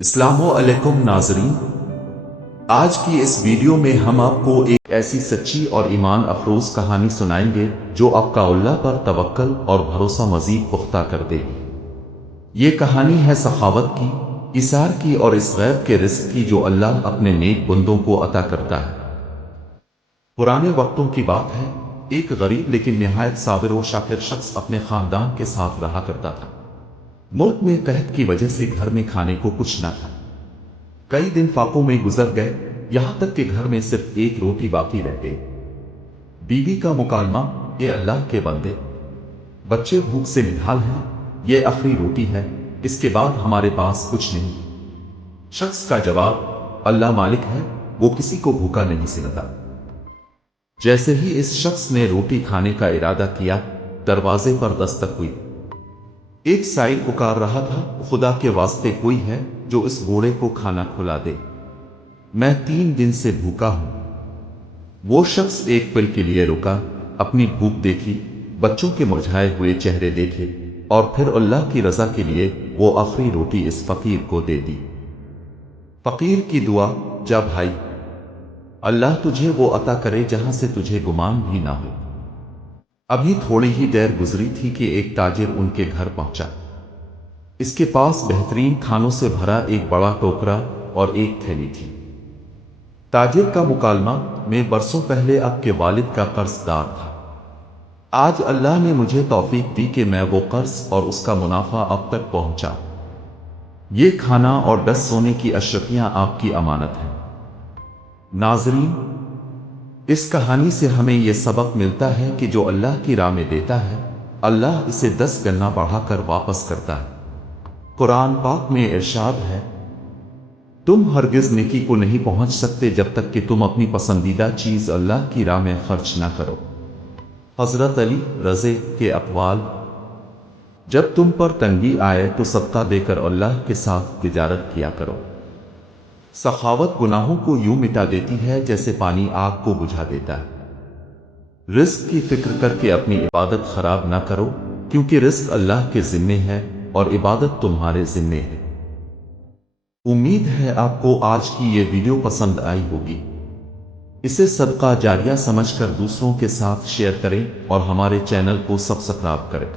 السلام علیکم ناظرین، آج کی اس ویڈیو میں ہم آپ کو ایک ایسی سچی اور ایمان افروز کہانی سنائیں گے جو آپ کا اللہ پر توکل اور بھروسہ مزید پختہ کر دے گی۔ یہ کہانی ہے سخاوت کی، ایثار کی اور اس غیب کے رزق کی جو اللہ اپنے نیک بندوں کو عطا کرتا ہے۔ پرانے وقتوں کی بات ہے، ایک غریب لیکن نہایت صابر و شاکر شخص اپنے خاندان کے ساتھ رہا کرتا تھا۔ ملک میں قحط کی وجہ سے گھر میں کھانے کو کچھ نہ تھا۔ کئی دن فاقوں میں گزر گئے، یہاں تک کہ گھر میں صرف ایک روٹی باقی رہ گئی۔ بیوی کا مکالمہ، اے اللہ کے بندے، بچے بھوک سے نڈھال ہیں، یہ آخری روٹی ہے، اس کے بعد ہمارے پاس کچھ نہیں۔ شخص کا جواب، اللہ مالک ہے، وہ کسی کو بھوکا نہیں سنتا۔ جیسے ہی اس شخص نے روٹی کھانے کا ارادہ کیا، دروازے پر دستک ہوئی۔ ایک سائل پکار رہا تھا، خدا کے واسطے کوئی ہے جو اس بوڑھے کو کھانا کھلا دے، میں 3 دن سے بھوکا ہوں۔ وہ شخص ایک پل کے لیے رکا، اپنی بھوک دیکھی، بچوں کے مرجھائے ہوئے چہرے دیکھے، اور پھر اللہ کی رضا کے لیے وہ آخری روٹی اس فقیر کو دے دی۔ فقیر کی دعا، جا بھائی، اللہ تجھے وہ عطا کرے جہاں سے تجھے گمان بھی نہ ہو۔ ابھی تھوڑی ہی دیر گزری تھی کہ ایک تاجر ان کے گھر پہنچا۔ اس کے پاس بہترین کھانوں سے بھرا ایک بڑا ٹوکرا اور ایک تھیلی تھی۔ تاجر کا مکالمہ، میں برسوں پہلے آپ کے والد کا قرض دار تھا۔ آج اللہ نے مجھے توفیق دی کہ میں وہ قرض اور اس کا منافع اب تک پہنچا۔ یہ کھانا اور 10 سونے کی اشرفیاں آپ کی امانت ہیں۔ ناظرین، اس کہانی سے ہمیں یہ سبق ملتا ہے کہ جو اللہ کی راہ میں دیتا ہے، اللہ اسے 10 گنا بڑھا کر واپس کرتا ہے۔ قرآن پاک میں ارشاد ہے، تم ہرگز نیکی کو نہیں پہنچ سکتے جب تک کہ تم اپنی پسندیدہ چیز اللہ کی راہ میں خرچ نہ کرو۔ حضرت علی رضی کے اقوال، جب تم پر تنگی آئے تو صدقہ دے کر اللہ کے ساتھ تجارت کیا کرو۔ سخاوت گناہوں کو یوں مٹا دیتی ہے جیسے پانی آگ کو بجھا دیتا ہے۔ رزق کی فکر کر کے اپنی عبادت خراب نہ کرو، کیونکہ رزق اللہ کے ذمے ہے اور عبادت تمہارے ذمے ہے۔ امید ہے آپ کو آج کی یہ ویڈیو پسند آئی ہوگی۔ اسے صدقہ جاریہ سمجھ کر دوسروں کے ساتھ شیئر کریں اور ہمارے چینل کو سبسکرائب کریں۔